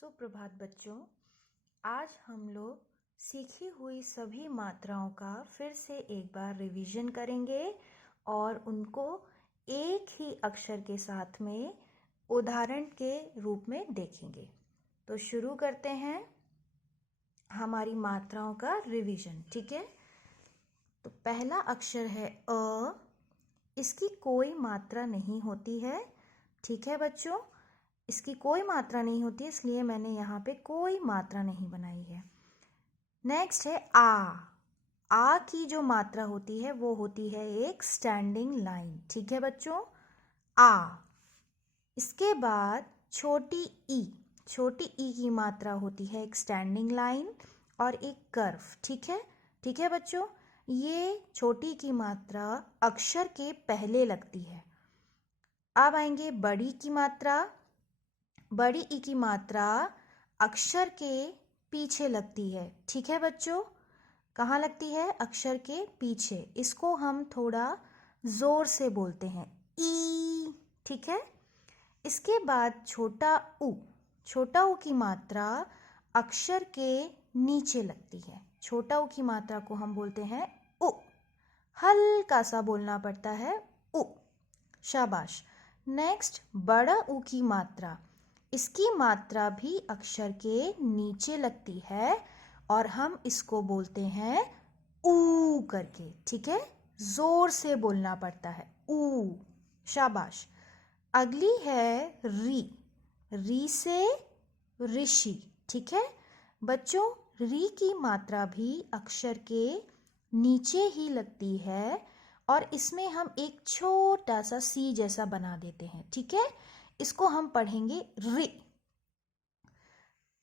सुप्रभात बच्चों। आज हम लोग सीखी हुई सभी मात्राओं का फिर से एक बार रिवीजन करेंगे और उनको एक ही अक्षर के साथ में उदाहरण के रूप में देखेंगे। तो शुरू करते हैं हमारी मात्राओं का रिवीजन। ठीक है, तो पहला अक्षर है अ। इसकी कोई मात्रा नहीं होती है। ठीक है बच्चों, इसकी कोई मात्रा नहीं होती, इसलिए मैंने यहाँ पे कोई मात्रा नहीं बनाई है। नेक्स्ट है आ की जो मात्रा होती है वो होती है एक स्टैंडिंग लाइन। ठीक है बच्चों, आ। इसके बाद छोटी ई की मात्रा होती है एक स्टैंडिंग लाइन और एक कर्व। ठीक है बच्चों, ये छोटी की मात्रा अक्षर के पहले लगती है। अब आएंगे बड़ी की मात्रा। बड़ी ई की मात्रा अक्षर के पीछे लगती है। ठीक है बच्चों, कहाँ लगती है? अक्षर के पीछे। इसको हम थोड़ा जोर से बोलते हैं, ई। ठीक है, इसके बाद छोटा ऊ की मात्रा अक्षर के नीचे लगती है। छोटा ऊ की मात्रा को हम बोलते हैं उ। हल्का सा बोलना पड़ता है, उ। शाबाश। नेक्स्ट बड़ा ऊ की मात्रा, इसकी मात्रा भी अक्षर के नीचे लगती है और हम इसको बोलते हैं ऊ करके। ठीक है, जोर से बोलना पड़ता है, ऊ। शाबाश। अगली है री से ऋषि। ठीक है बच्चों, री की मात्रा भी अक्षर के नीचे ही लगती है और इसमें हम एक छोटा सा सी जैसा बना देते हैं। ठीक है, इसको हम पढ़ेंगे रि।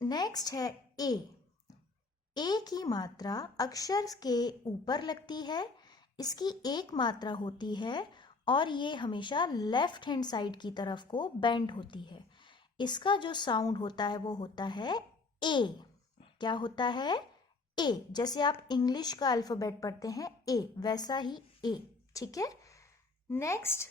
नेक्स्ट है ए की मात्रा अक्षर के ऊपर लगती है। इसकी एक मात्रा होती है और ये हमेशा लेफ्ट हैंड साइड की तरफ को बेंड होती है। इसका जो साउंड होता है वो होता है ए। क्या होता है? ए। जैसे आप इंग्लिश का अल्फाबेट पढ़ते हैं ए, वैसा ही ए। ठीक है, नेक्स्ट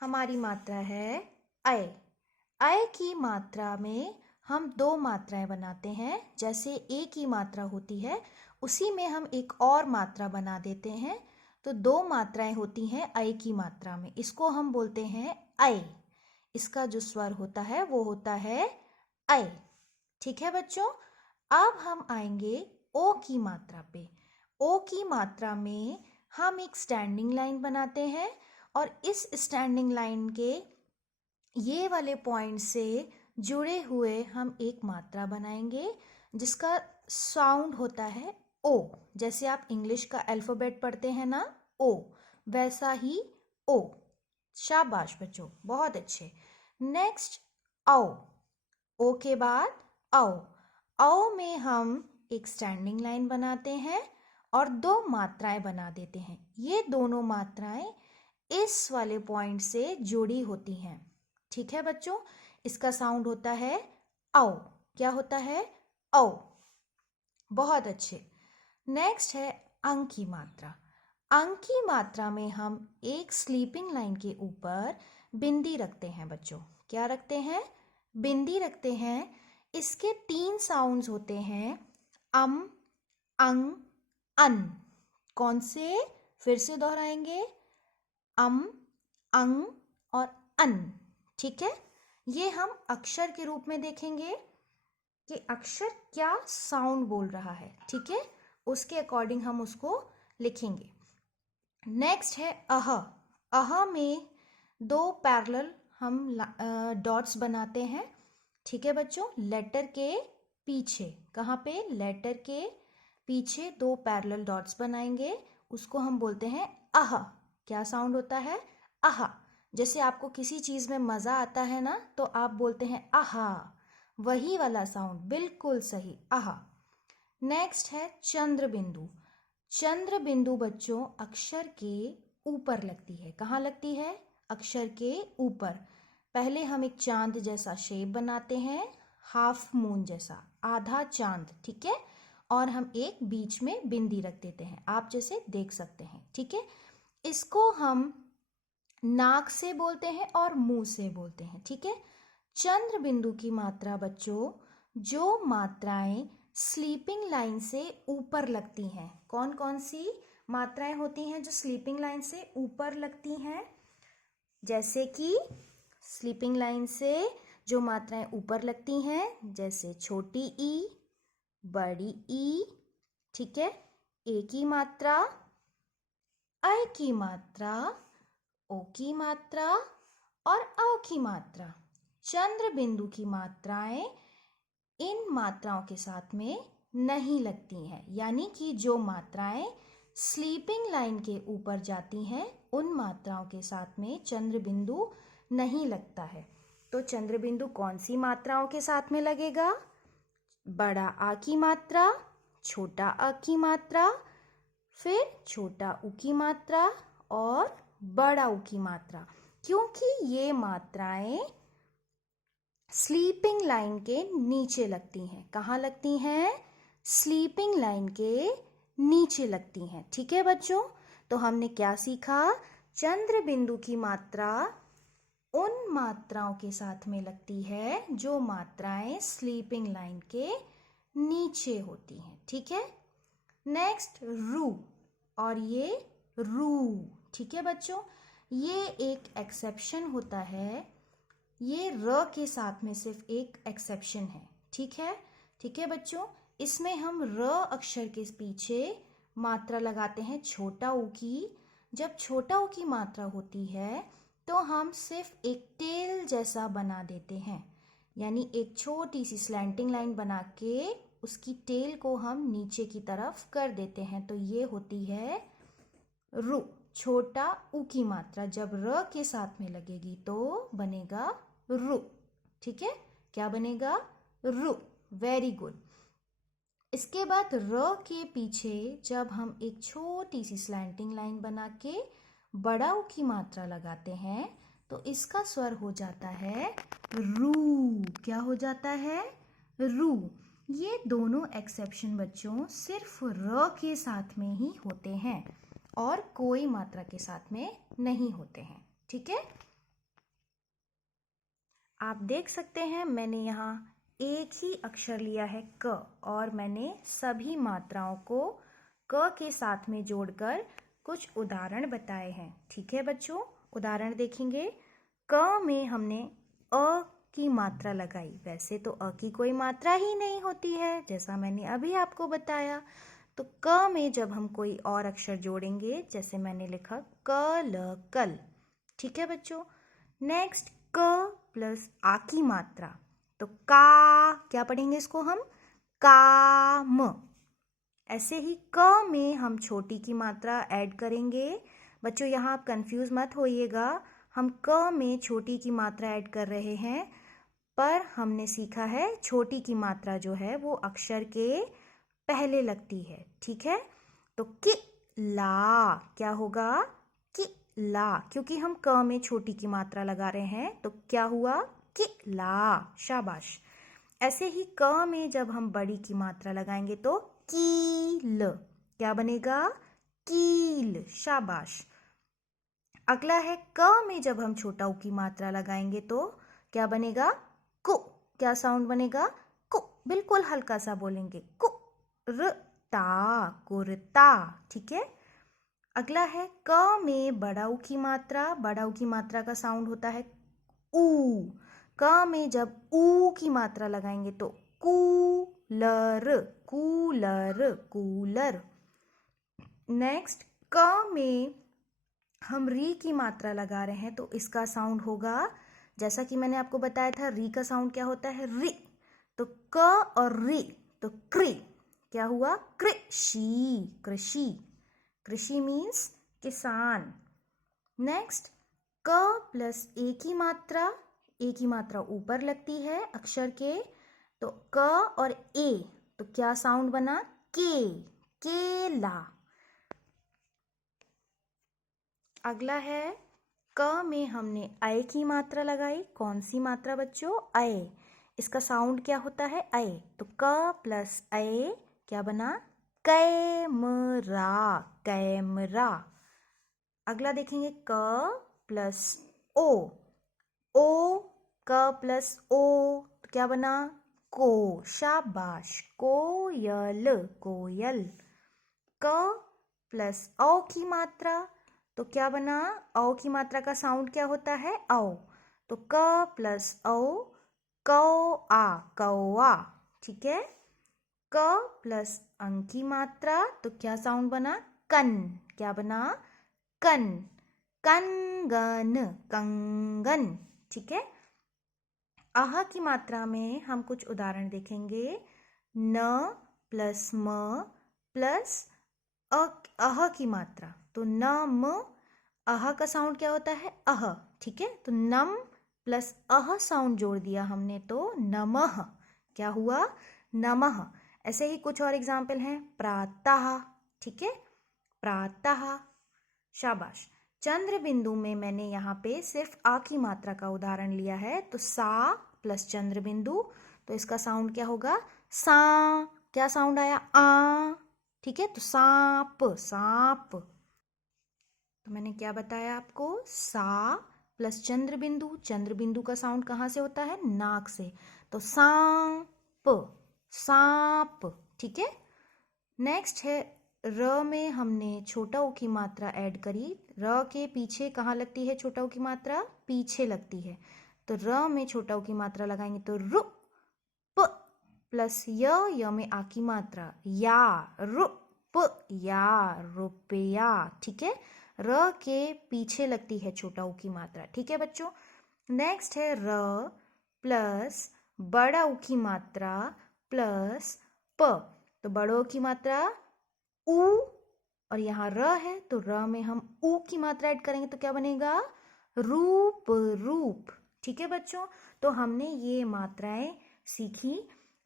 हमारी मात्रा है अय की मात्रा में हम दो मात्राएं बनाते हैं। जैसे ए की मात्रा होती है उसी में हम एक और मात्रा बना देते हैं, तो दो मात्राएं होती हैं अय की मात्रा में। इसको हम बोलते हैं अय। इसका जो स्वर होता है वो होता है अय। ठीक है बच्चों, अब हम आएंगे ओ की मात्रा पे। ओ की मात्रा में हम एक स्टैंडिंग लाइन बनाते हैं और इस स्टैंडिंग लाइन के ये वाले पॉइंट से जुड़े हुए हम एक मात्रा बनाएंगे जिसका साउंड होता है ओ। जैसे आप इंग्लिश का अल्फाबेट पढ़ते हैं ना, ओ, वैसा ही ओ। शाबाश बच्चों, बहुत अच्छे। नेक्स्ट औ। ओ के बाद औ में हम एक स्टैंडिंग लाइन बनाते हैं और दो मात्राएं बना देते हैं। ये दोनों मात्राएं इस वाले पॉइंट से जुड़ी होती हैं। ठीक है बच्चों, इसका साउंड होता है औ। क्या होता है? औ। बहुत अच्छे। नेक्स्ट है अंक की मात्रा। अंक की मात्रा में हम एक स्लीपिंग लाइन के ऊपर बिंदी रखते हैं बच्चों। क्या रखते हैं? बिंदी रखते हैं। इसके तीन साउंड्स होते हैं, अं, अन। कौन से? फिर से दोहराएंगे, अं और अन। ठीक है, ये हम अक्षर के रूप में देखेंगे कि अक्षर क्या साउंड बोल रहा है। ठीक है, उसके अकॉर्डिंग हम उसको लिखेंगे। नेक्स्ट है अह में दो पैरेलल हम डॉट्स बनाते हैं। ठीक है बच्चों, लेटर के पीछे। कहाँ पे? लेटर के पीछे दो पैरेलल डॉट्स बनाएंगे, उसको हम बोलते हैं आह। क्या साउंड होता है? आह। जैसे आपको किसी चीज में मजा आता है ना, तो आप बोलते हैं आहा, वही वाला साउंड, बिल्कुल सही, आहा। नेक्स्ट है चंद्र बिंदु। चंद्र बिंदु बच्चों अक्षर के ऊपर लगती है। कहाँ लगती है? अक्षर के ऊपर। पहले हम एक चांद जैसा शेप बनाते हैं, हाफ मून जैसा, आधा चांद। ठीक है, और हम एक बीच में बिंदी रख देते हैं, आप जैसे देख सकते हैं। ठीक है, इसको हम नाक से बोलते हैं और मुंह से बोलते हैं। ठीक है, चंद्र बिंदु की मात्रा बच्चों, जो मात्राएं स्लीपिंग लाइन से ऊपर लगती हैं। कौन कौन सी मात्राएं होती हैं जो स्लीपिंग लाइन से ऊपर लगती हैं? जैसे कि स्लीपिंग लाइन से जो मात्राएं ऊपर लगती हैं, जैसे छोटी ई, बड़ी ई, ठीक है, ए की मात्रा, ऐ की मात्रा, ओ की मात्रा और अ की मात्रा। चंद्र बिंदु की मात्राएं इन मात्राओं के साथ में नहीं लगती हैं, यानी कि जो मात्राएं स्लीपिंग लाइन के ऊपर जाती हैं उन मात्राओं के साथ में चंद्र बिंदु नहीं लगता है। तो चंद्र बिंदु कौन सी मात्राओं के साथ में लगेगा? बड़ा आ की मात्रा, छोटा अ की मात्रा, फिर छोटा उ की मात्रा और बड़ा उ की मात्रा, क्योंकि ये मात्राएं स्लीपिंग लाइन के नीचे लगती हैं। कहाँ लगती हैं? स्लीपिंग लाइन के नीचे लगती हैं। ठीक है बच्चों, तो हमने क्या सीखा? चंद्र बिंदु की मात्रा उन मात्राओं के साथ में लगती है जो मात्राएं स्लीपिंग लाइन के नीचे होती हैं। ठीक है, नेक्स्ट रू, और ये रू। ठीक है बच्चों, ये एक एक्सेप्शन होता है, ये र के साथ में सिर्फ एक एक्सेप्शन है। ठीक है, ठीक है बच्चों, इसमें हम र अक्षर के पीछे मात्रा लगाते हैं छोटा ऊ की। जब छोटा ऊ की मात्रा होती है तो हम सिर्फ एक टेल जैसा बना देते हैं, यानी एक छोटी सी स्लैंटिंग लाइन बना के उसकी टेल को हम नीचे की तरफ कर देते हैं, तो ये होती है रू। छोटा ऊ की मात्रा जब र के साथ में लगेगी तो बनेगा रू। ठीक है, क्या बनेगा? रू। Very good. इसके बाद र के पीछे जब हम एक छोटी सी स्लैंटिंग लाइन बना के बड़ा ऊ की मात्रा लगाते हैं तो इसका स्वर हो जाता है रू। क्या हो जाता है? रू। ये दोनों एक्सेप्शन बच्चों सिर्फ र के साथ में ही होते हैं और कोई मात्रा के साथ में नहीं होते हैं। ठीक है, आप देख सकते हैं मैंने यहाँ एक ही अक्षर लिया है क, और मैंने सभी मात्राओं को क के साथ में जोड़कर कुछ उदाहरण बताए हैं। ठीक है बच्चों, उदाहरण देखेंगे। क में हमने अ की मात्रा लगाई, वैसे तो अ की कोई मात्रा ही नहीं होती है, जैसा मैंने अभी आपको बताया। तो क में जब हम कोई और अक्षर जोड़ेंगे, जैसे मैंने लिखा क ल कल। ठीक है बच्चों, नेक्स्ट क प्लस आ की मात्रा, तो का, क्या पढ़ेंगे इसको हम? काम। ऐसे ही क में हम छोटी की मात्रा ऐड करेंगे। बच्चों यहाँ आप कंफ्यूज मत होइएगा, हम क में छोटी की मात्रा ऐड कर रहे हैं, पर हमने सीखा है छोटी की मात्रा जो है वो अक्षर के पहले लगती है। ठीक है, तो कि ला, क्या होगा? कि ला, क्योंकि हम क में छोटी की मात्रा लगा रहे हैं तो क्या हुआ? कि ला। शाबाश। ऐसे ही क में जब हम बड़ी की मात्रा लगाएंगे तो कील, क्या बनेगा? कील। शाबाश। अगला है क में जब हम छोटा ऊ की मात्रा लगाएंगे तो क्या बनेगा? कु। क्या साउंड बनेगा? कु। बिल्कुल हल्का सा बोलेंगे, कुर्ता, कुर्ता। ठीक है, अगला है क में बड़ा ऊ की मात्रा, बड़ा ऊ की मात्रा का साउंड होता है ऊ। क में जब ऊ की मात्रा लगाएंगे तो कूलर, कूलर, कूलर। नेक्स्ट क में हम री की मात्रा लगा रहे हैं तो इसका साउंड होगा, जैसा कि मैंने आपको बताया था, री का साउंड क्या होता है? री। तो क और री, तो क्री, क्या हुआ? कृषि, कृषि। कृषि मीन्स किसान। नेक्स्ट क प्लस ए की मात्रा, ए की मात्रा ऊपर लगती है अक्षर के, तो क और ए, तो क्या साउंड बना? के, केला। अगला है क में हमने ऐ की मात्रा लगाई, कौन सी मात्रा बच्चों? ऐ। इसका साउंड क्या होता है? ऐ। तो क प्लस ऐ क्या बना? Camera, camera. अगला देखेंगे क प्लस ओ, ओ क प्लस ओ तो क्या बना? को। शाबाश, कोयल, कोयल। क प्लस औ की मात्रा तो क्या बना? औ की मात्रा का साउंड क्या होता है? औ। तो क प्लस औ, कौआ, कौआ। ठीक है। क प्लस अंग की मात्रा तो क्या साउंड बना? कन। क्या बना? कन। कंगन, कंगन। ठीक है। आह की मात्रा में हम कुछ उदाहरण देखेंगे। न प्लस म प्लस अह की मात्रा तो नम। अह का साउंड क्या होता है? अह। ठीक है। तो नम प्लस अह साउंड जोड़ दिया हमने तो नमः। क्या हुआ? नमः। ऐसे ही कुछ और एग्जाम्पल हैं। प्रातः। ठीक है। प्रातः। शाबाश। चंद्र बिंदु में मैंने यहाँ पे सिर्फ आ की मात्रा का उदाहरण लिया है तो सा प्लस चंद्र बिंदु तो इसका साउंड क्या होगा? सा। क्या साउंड आया? आ। ठीक है। तो सांप, सांप। तो मैंने क्या बताया आपको? सा प्लस चंद्र बिंदु। चंद्र बिंदु का साउंड कहाँ से होता है? नाक से। तो सांप, सांप। ठीक है। नेक्स्ट है र में हमने छोटा ऊ की मात्रा ऐड करी। र के पीछे कहाँ लगती है छोटा ऊ की मात्रा? पीछे लगती है। तो र में छोटा ऊ की मात्रा लगाएंगे तो रु प प्लस य में आ की मात्रा या, रुप या, रुपया। ठीक है। र के पीछे लगती है छोटा ऊ की मात्रा। ठीक है बच्चों। नेक्स्ट है र प्लस बड़ा ऊ की मात्रा प्लस प। तो बड़ो ऊ की मात्रा ऊ और यहाँ र है तो र में हम ऊ की मात्रा ऐड करेंगे तो क्या बनेगा? रूप, रूप। ठीक है बच्चों। तो हमने ये मात्राएं सीखी।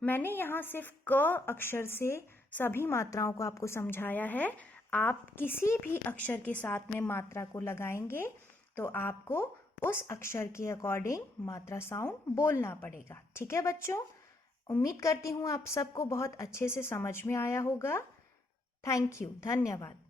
मैंने यहाँ सिर्फ क अक्षर से सभी मात्राओं को आपको समझाया है। आप किसी भी अक्षर के साथ में मात्रा को लगाएंगे तो आपको उस अक्षर के अकॉर्डिंग मात्रा साउंड बोलना पड़ेगा। ठीक है बच्चों। उम्मीद करती हूँ आप सबको बहुत अच्छे से समझ में आया होगा। थैंक यू, धन्यवाद।